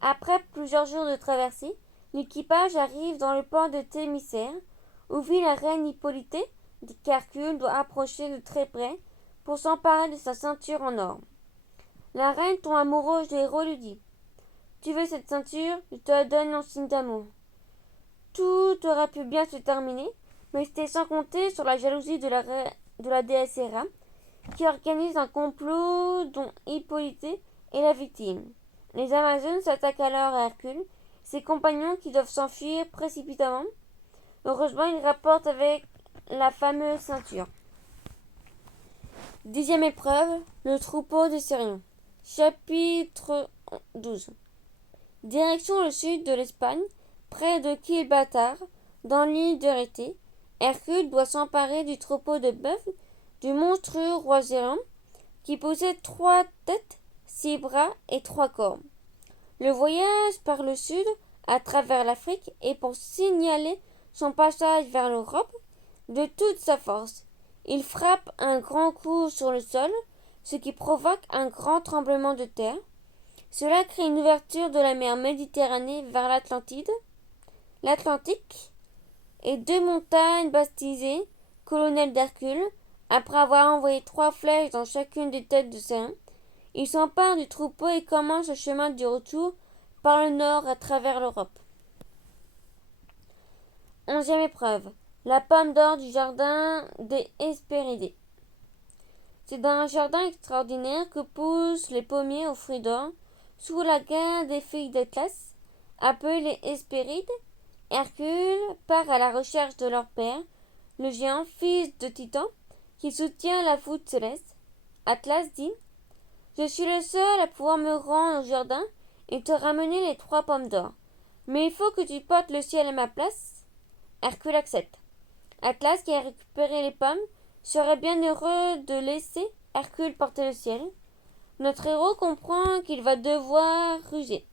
Après plusieurs jours de traversée, l'équipage arrive dans le port de Thémiscère, où vit la reine Hippolytée, qu'Hercule doit approcher de très près pour s'emparer de sa ceinture en or. La reine tombe amoureuse du héros et lui dit: Tu veux cette ceinture, je te la donne en signe d'amour. Tout aurait pu bien se terminer, mais c'était sans compter sur la jalousie de la déesse Héra, qui organise un complot dont Hippolytée est la victime. Les Amazones s'attaquent alors à Hercule, ses compagnons qui doivent s'enfuir précipitamment. Heureusement, ils rapportent avec la fameuse ceinture. 10e épreuve, le troupeau de Cérion. Chapitre 12. Direction le sud de l'Espagne, près de Gibraltar, dans l'île d'Eurété, Hercule doit s'emparer du troupeau de bœufs du monstrueux roi Cérion, qui possède 3 têtes, 6 bras et 3 corps. Le voyage par le sud, à travers l'Afrique, est pour signaler son passage vers l'Europe de toute sa force. Il frappe un grand coup sur le sol, ce qui provoque un grand tremblement de terre. Cela crée une ouverture de la mer Méditerranée vers l'Atlantique, et 2 montagnes baptisées colonels d'Hercule. Après avoir envoyé 3 flèches dans chacune des têtes de Cérion, il s'empare du troupeau et commence le chemin du retour par le nord à travers l'Europe. 11e épreuve, la pomme d'or du jardin des Hespéridés. C'est dans un jardin extraordinaire que poussent les pommiers aux fruits d'or, sous la garde des filles d'Atlas, appelées les Hespérides. Hercule part à la recherche de leur père, le géant fils de Titan, qui soutient la voûte céleste. Atlas dit: Je suis le seul à pouvoir me rendre au jardin et te ramener les 3 pommes d'or. Mais il faut que tu portes le ciel à ma place. Hercule accepte. Atlas, qui a récupéré les pommes, serait bien heureux de laisser Hercule porter le ciel. Notre héros comprend qu'il va devoir ruser.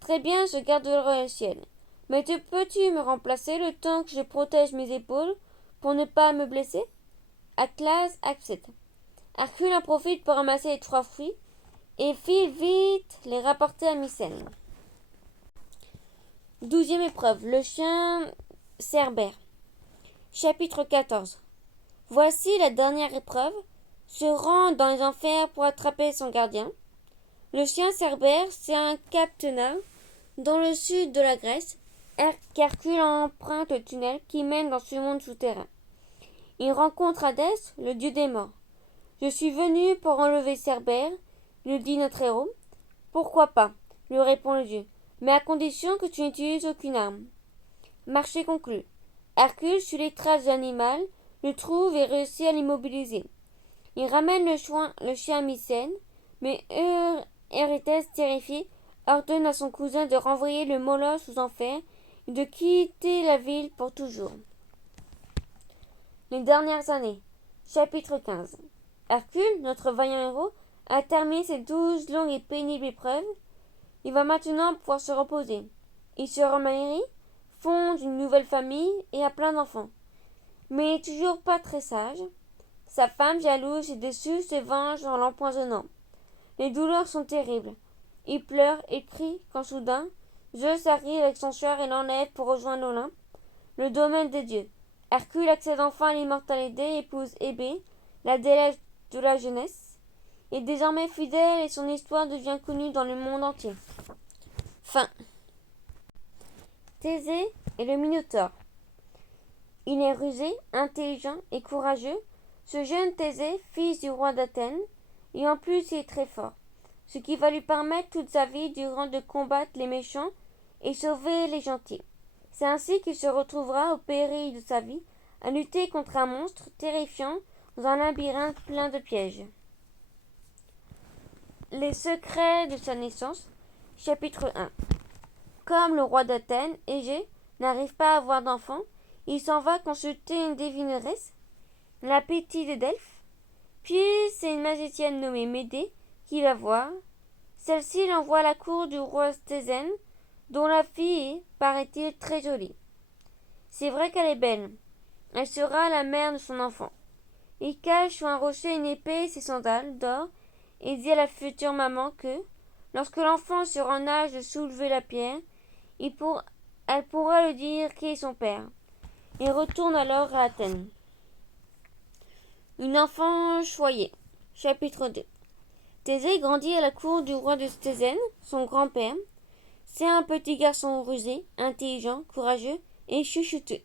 Très bien, je garderai le ciel. Mais peux-tu me remplacer le temps que je protège mes épaules pour ne pas me blesser? Atlas accepte. Hercule en profite pour ramasser les 3 fruits et file vite les rapporter à Mycène. 12e épreuve, le chien Cerbère. Chapitre 14. Voici la dernière épreuve, se rend dans les enfers pour attraper son gardien. Le chien Cerbère, c'est un cap Tena dans le sud de la Grèce, qu'Hercule emprunte le tunnel qui mène dans ce monde souterrain. Il rencontre Hadès, le dieu des morts. Je suis venu pour enlever Cerbère, lui dit notre héros. Pourquoi pas, lui répond le dieu, mais à condition que tu n'utilises aucune arme. Marché conclu. Hercule suit les traces de l'animal, le trouve et réussit à l'immobiliser. Il ramène le chien à Mycène, mais Eurysthèse, terrifié, ordonne à son cousin de renvoyer le molosse aux enfers et de quitter la ville pour toujours. Les dernières années. Chapitre 15. Hercule, notre vaillant héros, a terminé ses 12 longues et pénibles épreuves. Il va maintenant pouvoir se reposer. Il se remarie, fonde une nouvelle famille et a plein d'enfants. Mais il n'est toujours pas très sage. Sa femme, jalouse et déçue, se venge en l'empoisonnant. Les douleurs sont terribles. Il pleure et crie quand soudain, Zeus arrive avec son char et l'enlève pour rejoindre l'Olympe, le domaine des dieux. Hercule accède enfin à l'immortalité et épouse Hébé, la déesse de la jeunesse, est désormais fidèle et son histoire devient connue dans le monde entier. Fin. Thésée et le Minotaure. Il est rusé, intelligent et courageux. Ce jeune Thésée, fils du roi d'Athènes, et en plus il est très fort, ce qui va lui permettre toute sa vie durant de combattre les méchants et sauver les gentils. C'est ainsi qu'il se retrouvera au péril de sa vie à lutter contre un monstre terrifiant dans un labyrinthe plein de pièges. Les secrets de sa naissance. Chapitre 1. Comme le roi d'Athènes, Égée, n'arrive pas à avoir d'enfant, il s'en va consulter une divineresse, la Pythie de Delphes. Puis c'est une magicienne nommée Médée qui va voir. Celle-ci l'envoie à la cour du roi Stézène, dont la fille est, paraît-il, très jolie. C'est vrai qu'elle est belle. Elle sera la mère de son enfant. Il cache sous un rocher une épée et ses sandales d'or et dit à la future maman que, lorsque l'enfant sera en âge de soulever la pierre, elle pourra lui dire qui est son père. Il retourne alors à Athènes. Une enfant choyée. Chapitre 2. Thésée grandit à la cour du roi de Stézène, son grand-père. C'est un petit garçon rusé, intelligent, courageux et chuchoteux.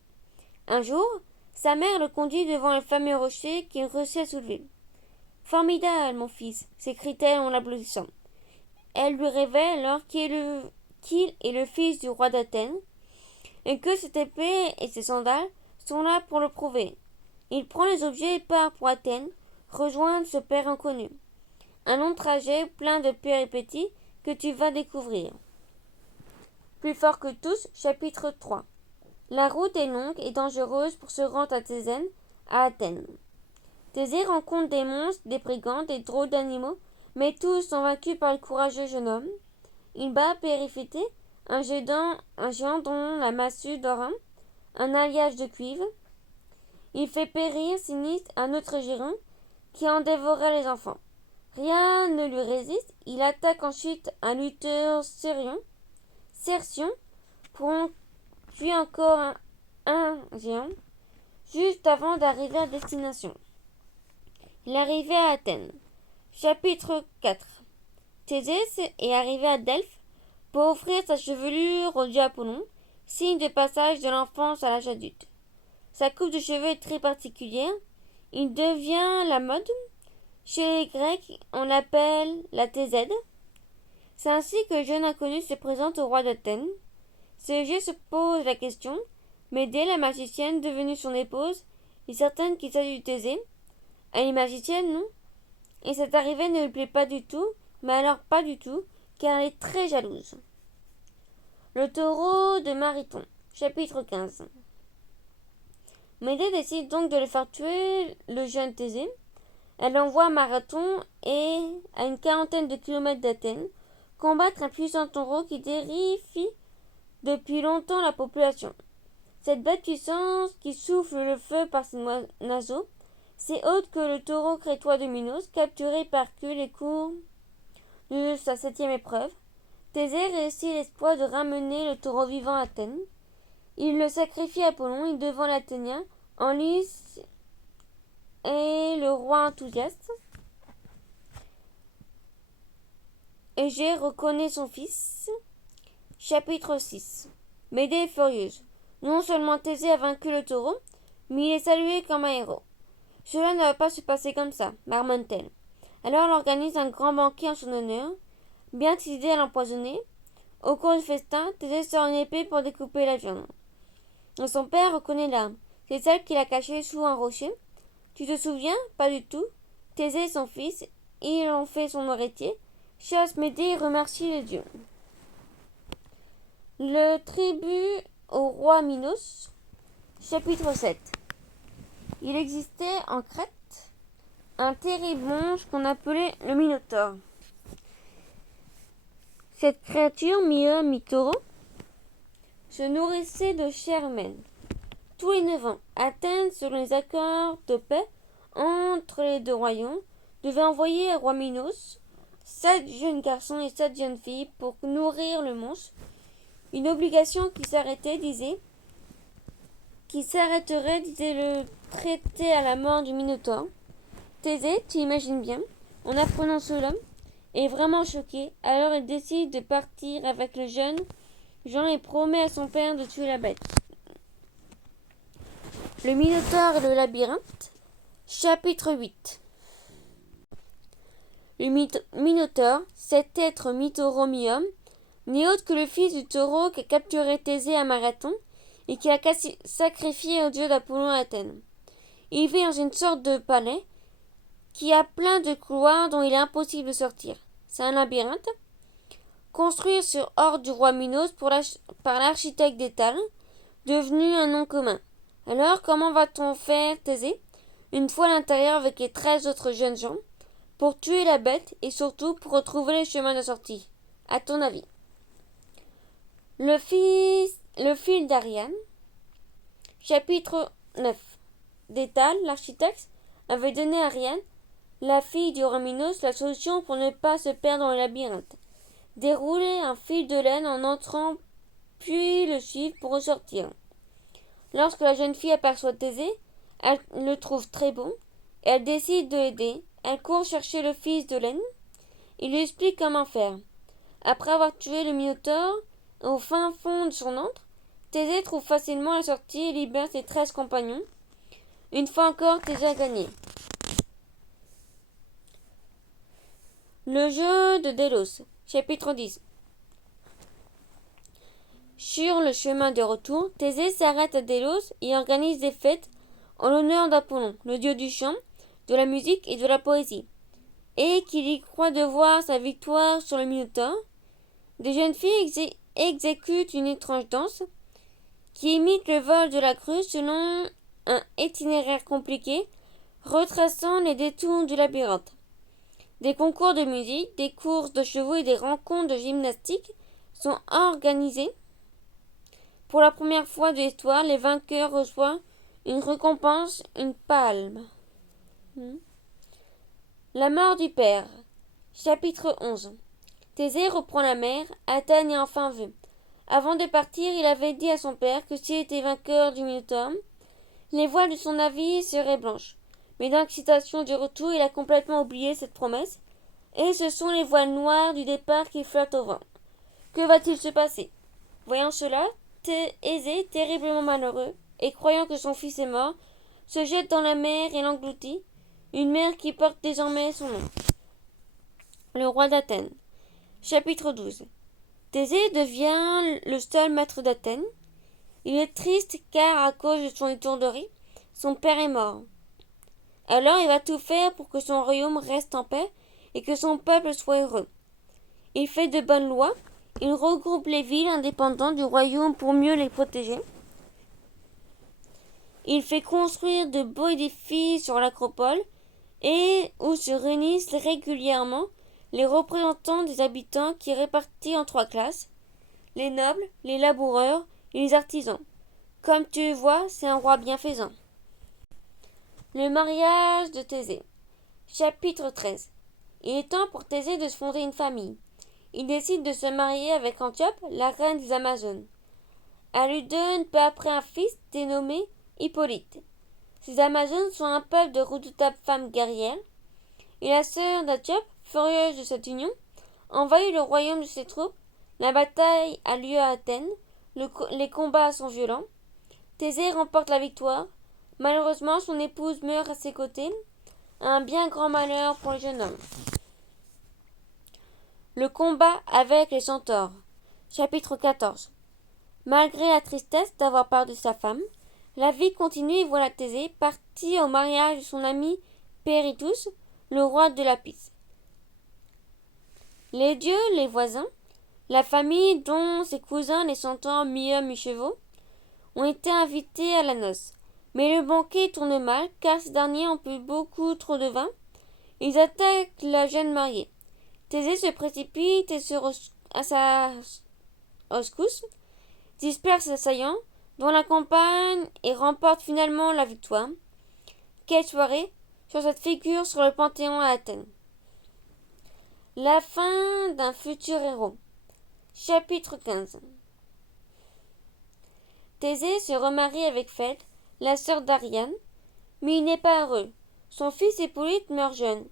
Un jour, sa mère le conduit devant le fameux rocher qu'il réussit à soulever. Formidable, mon fils, s'écrie-t-elle en l'applaudissant. Elle lui révèle alors qu'il est le fils du roi d'Athènes et que cette épée et ses sandales sont là pour le prouver. Il prend les objets et part pour Athènes, rejoindre ce père inconnu. Un long trajet plein de péripéties que tu vas découvrir. Plus fort que tous, chapitre 3. La route est longue et dangereuse pour se rendre à Athènes. Thésée rencontre des monstres, des brigands, des drôles d'animaux, mais tous sont vaincus par le courageux jeune homme. Il bat Périphété, un géant dont la massue d'or, un alliage de cuivre. Il fait périr Sinistre, un autre géant, qui en dévorait les enfants. Rien ne lui résiste, il attaque ensuite un lutteur Cercion, pour en tuer encore un géant, juste avant d'arriver à destination. Il arrivait à Athènes. Chapitre 4. Thésée est arrivé à Delphes pour offrir sa chevelure au dieu Apollon, signe de passage de l'enfance à l'âge adulte. Sa coupe de cheveux est très particulière. Il devient la mode. Chez les Grecs, on l'appelle la thésède. C'est ainsi que le jeune inconnu se présente au roi d'Athènes. Ce jeu se pose la question, Médée, la magicienne devenue son épouse, est certaine qu'il s'agit de Thésée. Elle est magicienne, non? Et cette arrivée ne lui plaît pas du tout, mais alors pas du tout, car elle est très jalouse. Le taureau de Mariton, chapitre 15. Médée décide donc de le faire tuer le jeune Thésée. Elle envoie Marathon et, à une quarantaine de kilomètres d'Athènes, combattre un puissant taureau qui terrifie depuis longtemps la population. Cette bête puissance qui souffle le feu par ses naseaux, c'est autre que le taureau crétois de Minos, capturé par Hercule et cours de sa 7e épreuve. Thésée réussit l'exploit de ramener le taureau vivant à Athènes. Il le sacrifie à Apollon et devant l'Athénien, en lice et le roi enthousiaste. Égée reconnaît son fils. Chapitre 6. Médée est furieuse. Non seulement Thésée a vaincu le taureau, mais il est salué comme un héros. Cela ne va pas se passer comme ça, marmonne-t-elle. Alors elle organise un grand banquet en son honneur, bien décidée à l'empoisonner. Au cours du festin, Thésée sort une épée pour découper la viande. Et son père reconnaît l'arme. C'est celle qu'il a cachée sous un rocher. Tu te souviens? Pas du tout. Thésée et son fils, ils ont fait son héritier, chassent Médée et remercient les dieux. Le tribut au roi Minos, chapitre 7. Il existait en Crète un terrible monstre qu'on appelait le Minotaure. Cette créature, mi-homme, mi-taureau, se nourrissait de chair humaine. Tous les 9 ans, Athènes, selon les accords de paix entre les deux royaumes, devait envoyer au roi Minos 7 jeunes garçons et 7 jeunes filles pour nourrir le monstre. Une obligation qui s'arrêterait, disait le traité à la mort du Minotaure. Thésée, tu imagines bien, en apprenant cela, est vraiment choqué, alors il décide de partir avec le jeune Jean et promet à son père de tuer la bête. Le Minotaure et le labyrinthe, chapitre 8. Le Minotaure, cet être mi-taureau mi-homme, n'est autre que le fils du taureau qu'a capturé Thésée à Marathon et qui a sacrifié au dieu d'Apollon à Athènes. Il vit dans une sorte de palais qui a plein de couloirs dont il est impossible de sortir. C'est un labyrinthe, construit sur ordre du roi Minos par l'architecte d'Étale, devenu un nom commun. Alors, comment va-t-on faire, Thésée, une fois à l'intérieur avec les 13 autres jeunes gens, pour tuer la bête et surtout pour retrouver les chemins de sortie? À ton avis? Le fil d'Ariane, chapitre 9. D'Étale, l'architecte, avait donné à Ariane, la fille du roi Minos, la solution pour ne pas se perdre dans le labyrinthe. Dérouler un fil de laine en entrant, puis le suivre pour ressortir. Lorsque la jeune fille aperçoit Thésée, elle le trouve très bon, et elle décide de l'aider. Elle court chercher le fils de laine. Il lui explique comment faire. Après avoir tué le Minotaure au fin fond de son antre, Thésée trouve facilement la sortie et libère ses 13 compagnons. Une fois encore, Thésée a gagné. Le jeu de Délos, chapitre 10. Sur le chemin de retour, Thésée s'arrête à Délos et organise des fêtes en l'honneur d'Apollon, le dieu du chant, de la musique et de la poésie, et qu'il y croit devoir sa victoire sur le Minotaure. Des jeunes filles exécutent une étrange danse qui imite le vol de la crue selon un itinéraire compliqué, retraçant les détours du labyrinthe. Des concours de musique, des courses de chevaux et des rencontres de gymnastique sont organisés. Pour la première fois de l'histoire, les vainqueurs reçoivent une récompense, une palme. La mort du père. Chapitre 11. Thésée reprend la mer, Athènes est enfin vue. Avant de partir, il avait dit à son père que s'il était vainqueur du Minotaure, les voiles de son navire seraient blanches. Mais dans l'excitation du retour, il a complètement oublié cette promesse, et ce sont les voiles noires du départ qui flottent au vent. Que va-t-il se passer? Voyant cela, Thésée, terriblement malheureux, et croyant que son fils est mort, se jette dans la mer et l'engloutit, une mer qui porte désormais son nom. Le roi d'Athènes. Chapitre 12. Thésée devient le seul maître d'Athènes. Il est triste car, à cause de son étourderie, son père est mort. Alors il va tout faire pour que son royaume reste en paix et que son peuple soit heureux. Il fait de bonnes lois, il regroupe les villes indépendantes du royaume pour mieux les protéger. Il fait construire de beaux édifices sur l'acropole et où se réunissent régulièrement les représentants des habitants qui répartis en 3 classes, les nobles, les laboureurs et les artisans. Comme tu le vois, c'est un roi bienfaisant. Le mariage de Thésée. Chapitre 13. Il est temps pour Thésée de se fonder une famille. Il décide de se marier avec Antiope, la reine des Amazones. Elle lui donne peu après un fils dénommé Hippolyte. Ces Amazones sont un peuple de redoutables femmes guerrières, et la sœur d'Antiope, furieuse de cette union, envahit le royaume de ses troupes. La bataille a lieu à Athènes, les combats sont violents. Thésée remporte la victoire. Malheureusement, son épouse meurt à ses côtés, un bien grand malheur pour le jeune homme. Le combat avec les centaures. Chapitre 14. Malgré la tristesse d'avoir perdu sa femme, la vie continue et voilà Thésée parti au mariage de son ami Péritus, le roi de Lapis. Les dieux, les voisins, la famille dont ses cousins les centaures mi-hommes mi-chevaux ont été invités à la noce. Mais le banquet tourne mal car ces derniers ont bu beaucoup trop de vin. Ils attaquent la jeune mariée. Thésée se précipite et à sa rescousse, disperse les assaillants, dont la campagne et remporte finalement la victoire. Quelle soirée sur cette figure sur le Panthéon à Athènes. La fin d'un futur héros. Chapitre 15. Thésée se remarie avec Phèdre, la sœur d'Ariane, mais il n'est pas heureux. Son fils Hippolyte meurt jeune.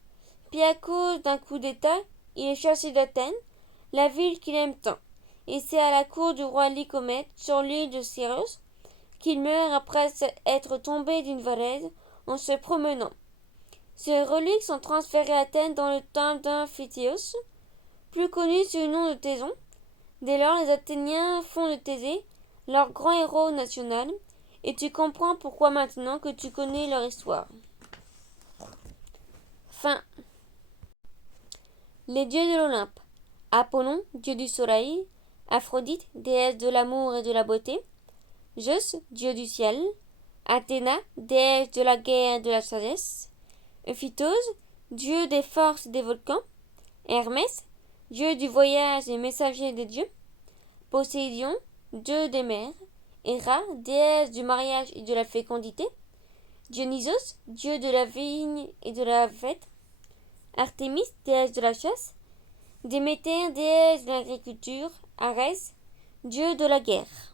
Puis à cause d'un coup d'état, il est chassé d'Athènes, la ville qu'il aime tant. Et c'est à la cour du roi Lycomède, sur l'île de Cyrus, qu'il meurt après être tombé d'une falaise en se promenant. Ses reliques sont transférées à Athènes dans le temple d'Amphithéos, plus connu sous le nom de Théson. Dès lors, les Athéniens font de Thésée leur grand héros national, et tu comprends pourquoi maintenant que tu connais leur histoire. Fin. Les dieux de l'Olympe. Apollon, dieu du soleil. Aphrodite, déesse de l'amour et de la beauté. Zeus, dieu du ciel. Athéna, déesse de la guerre et de la sagesse. Euphytos, dieu des forces et des volcans. Hermès, dieu du voyage et messager des dieux. Poséidon, dieu des mers. Héra, déesse du mariage et de la fécondité. Dionysos, dieu de la vigne et de la fête. Artémis, déesse de la chasse. Déméter, déesse de l'agriculture. Arès, dieu de la guerre.